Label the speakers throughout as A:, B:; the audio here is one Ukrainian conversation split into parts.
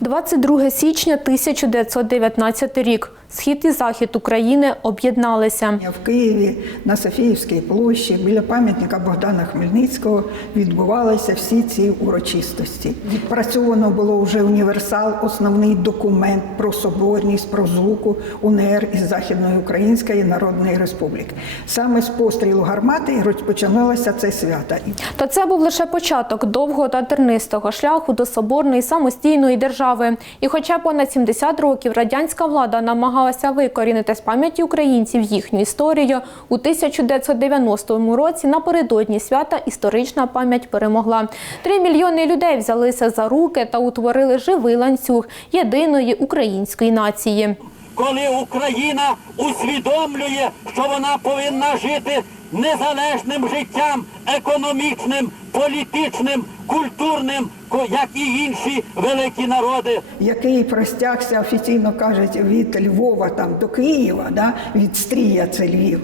A: 22 січня 1919 рік. Схід і захід України об'єдналися.
B: В Києві на Софіївській площі біля пам'ятника Богдана Хмельницького відбувалися всі ці урочистості. Відпрацьовано було вже універсал, основний документ про соборність, про звуку УНР із Західної Української Народної Республіки. Саме з пострілу гармати розпочиналося це свято.
A: Та це був лише початок довгого та тернистого шляху до соборної самостійної держави. І хоча понад 70 років радянська влада намагалася викорінити з пам'яті українців їхню історію, у 1990 році напередодні свята історична пам'ять перемогла. Три мільйони людей взялися за руки та утворили живий ланцюг єдиної української нації.
C: коли Україна усвідомлює, що вона повинна жити незалежним життям, економічним, політичним, культурним, як і інші великі народи.
B: який простягся, офіційно кажуть, від Львова там до Києва, да? від Стрія це Львів.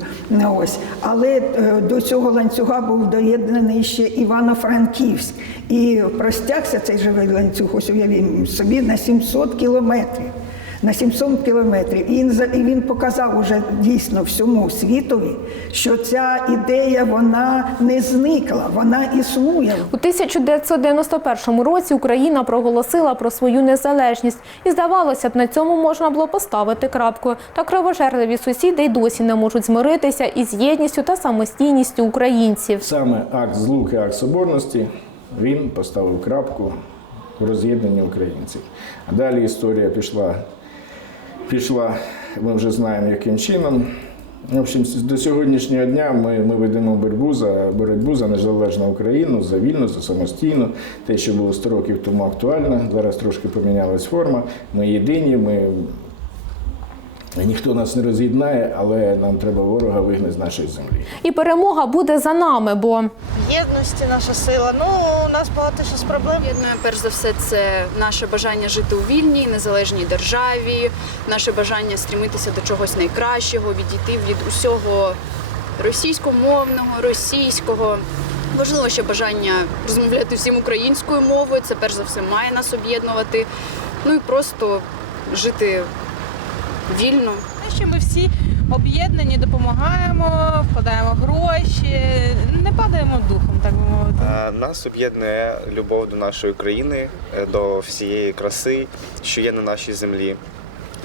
B: Ось. Але е, до цього ланцюга був доєднаний ще Івано-Франківськ. І простягся цей живий ланцюг, ось уявімо собі, на 700 кілометрів. На 700 кілометрів. І він, за- і він показав уже дійсно всьому світові, що ця ідея вона не зникла, вона існує.
A: У 1991 році Україна проголосила про свою незалежність, і здавалося б, на цьому можна було поставити крапку. Та кровожерливі сусіди й досі не можуть змиритися із єдністю та самостійністю українців.
D: Саме акт злуки, акт соборності, він поставив крапку в роз'єднанні українців. А далі історія пішла, пішла, ми вже знаємо, яким чином. В общем, до сьогоднішнього дня ми, ми ведемо боротьбу за боротьбу за незалежну Україну, за вільну, за самостійну. Те, що було 100 років тому актуально, зараз трошки помінялась форма. Ми єдині, ми ніхто нас не роз'єднає, але нам треба ворога вигнати з нашої землі.
A: І перемога буде за нами, бо
E: єдності наша сила. Ну, у нас багато ще з проблем.
F: Об'єднує перш за все це наше бажання жити у вільній, незалежній державі, наше бажання стрімитися до чогось найкращого, відійти від усього російськомовного, російського. Можливо, ще бажання розмовляти всім українською мовою. Це перш за все має нас об'єднувати. Ну і просто жити вільно.
G: Що ми всі об'єднані, допомагаємо, вкладаємо гроші, не падаємо духом, так би мовити.
H: Нас об'єднує любов до нашої країни, е, до всієї краси, що є на нашій землі.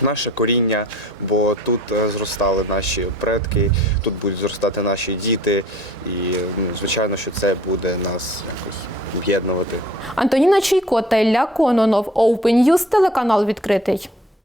H: Наше коріння, бо тут е, зростали наші предки, тут будуть зростати наші діти, і ну, звичайно, що це буде нас якось об'єднувати.
A: Антоніна Чійко та Ілля Кононов, Open News, телеканал відкритий.